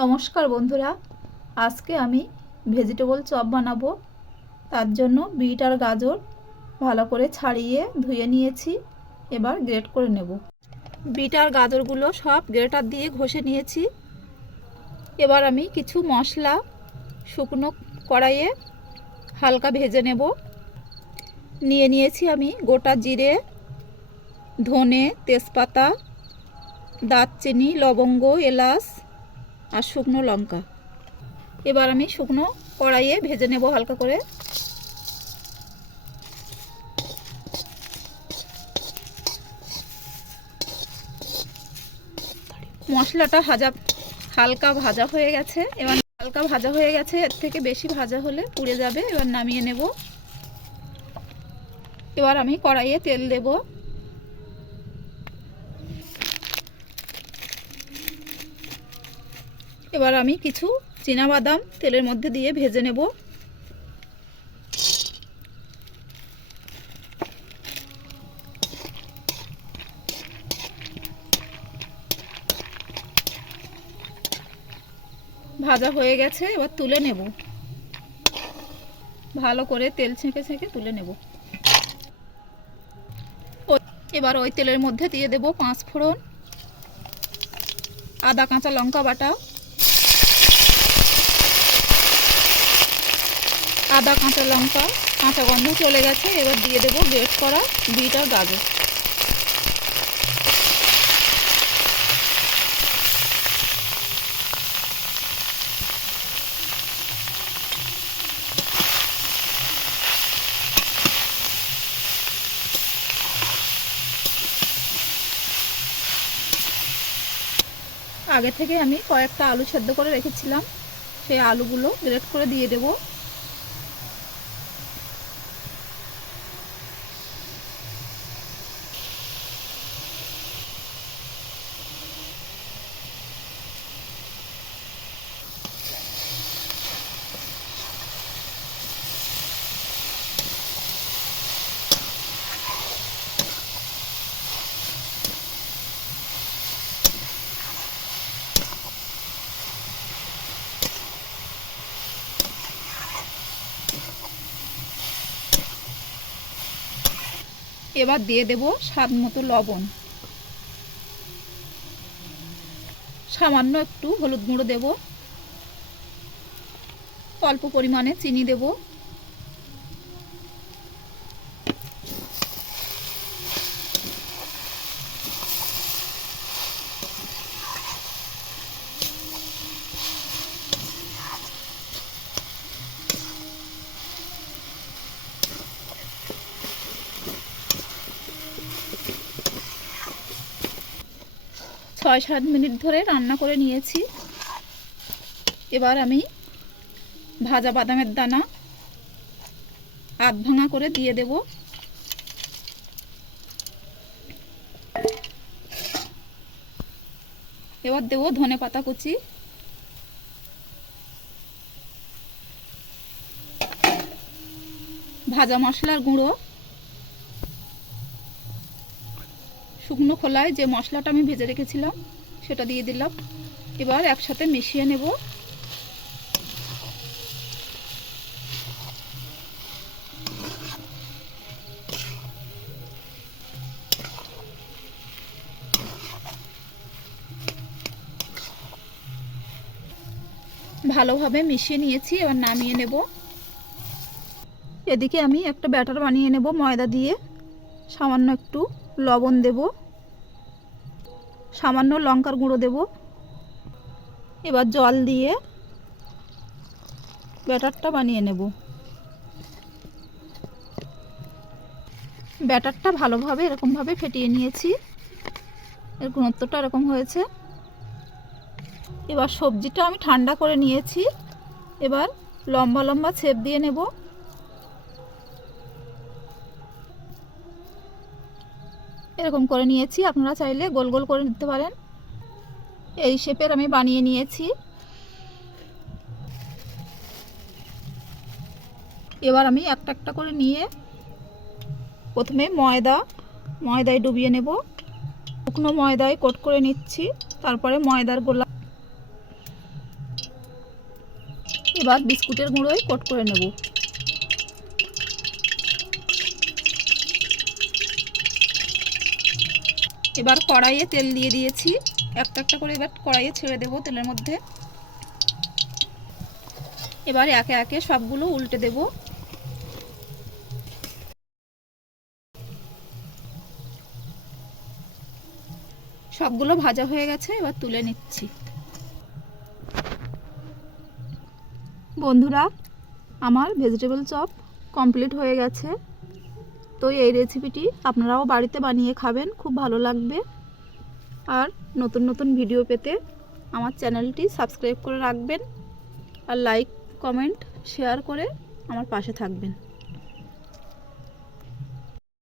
নমস্কার বন্ধুরা, আজকে আমি ভেজিটেবল চপ বানাবো। তার জন্য বিট আর গাজর ভালো করে ছাড়িয়ে ধুয়ে নিয়েছি। এবার গ্রেট করে নেব। বিট আর গাজরগুলো সব গ্রেটার দিয়ে ঘষে নিয়েছি। এবার আমি কিছু মশলা শুকনো কড়াইয়ে হালকা ভেজে নেব। নিয়ে নিয়েছি আমি গোটা জিরে, ধনে, তেজপাতা, দারচিনি, লবঙ্গ, এলাচ আর শুকনো লঙ্কা। এবার আমি শুকনো কড়াইয়ে ভেজে নেব হালকা করে। মশলাটা হালকা ভাজা হয়ে গেছে। এবার হালকা ভাজা হয়ে গেছে, এর থেকে বেশি ভাজা হলে পুড়ে যাবে। এবার নামিয়ে নেব। এবার আমি কড়াইয়ে তেল দেব। এবার আমি কিছু চীনাবাদাম তেলের মধ্যে দিয়ে ভেজে নেব। ভাজা হয়ে গেছে, এবার তুলে নেব। ভালো করে তেল ছেঁকে ছেঁকে তুলে নেব। এবার ওই তেলের মধ্যে দিয়ে দেব 5 ফোড়ন, আদা কাঁচা লঙ্কা বাটা, আদা কাঁচা লঙ্কা কাঁচা গন্ধ চলে গেছে। এবার দিয়ে দেব গ্রেট করা বিট আর গাজর। আগে থেকে আমি কয়েকটা আলু সেদ্ধ করে রেখেছিলাম, সেই আলুগুলো গ্রেট করে দিয়ে দেব। এবার দিয়ে দেব স্বাদ মতো লবণ, সামান্য একটু হলুদ গুঁড়ো দেব, অল্প পরিমাণে চিনি দেব। ছয় 7 মিনিট ধরে রান্না করে নিয়েছি। এবার আমি ভাজা বাদামের দানা আধ ভাঙা করে দিয়ে দেব। এবার দেব ধনে পাতা কুচি, ভাজা মশলার গুঁড়ো, শুকনো খোলায় যে মশলাটা আমি ভেজে রেখেছিলাম সেটা দিয়ে দিলাম। এবার একসাথে মিশিয়ে নেব। ভালোভাবে মিশিয়ে নিয়েছি, এবার নামিয়ে নেব। এদিকে আমি একটা ব্যাটার বানিয়ে নেব ময়দা দিয়ে। সামান্য একটু লবণ দেব, সামান্য লঙ্কার গুঁড়ো দেব। এবার জল দিয়ে ব্যাটারটা বানিয়ে নেব। ব্যাটারটা ভালোভাবে এরকমভাবে ফেটিয়ে নিয়েছি, এর ঘনত্বটা এরকম হয়েছে। এবার সবজিটা আমি ঠান্ডা করে নিয়েছি। এবার লম্বা লম্বা শেপ দিয়ে নেব। এরকম করে নিয়েছি, আপনারা চাইলে গোল গোল করে নিতে পারেন। এই শেপের আমি বানিয়ে নিয়েছি। এবার আমি একটা একটা করে নিয়ে প্রথমে ময়দায় ডুবিয়ে নেব। শুকনো ময়দায় কোট করে নিচ্ছি, তারপরে ময়দার গোলা এবার বিস্কুটের গুঁড়োয় কোট করে নেব। এবার কড়াইয়ে তেল দিয়ে দিয়েছি, একটা একটা করে এবার কড়াইয়ে ছেড়ে দেব তেলের মধ্যে। এবার একে একে সবগুলো উল্টে দেব। সবগুলো ভাজা হয়ে গেছে, এবার তুলে নিচ্ছি। বন্ধুরা, আমার ভেজিটেবল চপ কমপ্লিট হয়ে গেছে। তো এই রেসিপিটি আপনারাও বাড়িতে বানিয়ে খাবেন, খুব ভালো লাগবে। আর নতুন নতুন ভিডিও পেতে আমার চ্যানেলটি সাবস্ক্রাইব করে রাখবেন, আর লাইক, কমেন্ট, শেয়ার করে আমার পাশে থাকবেন।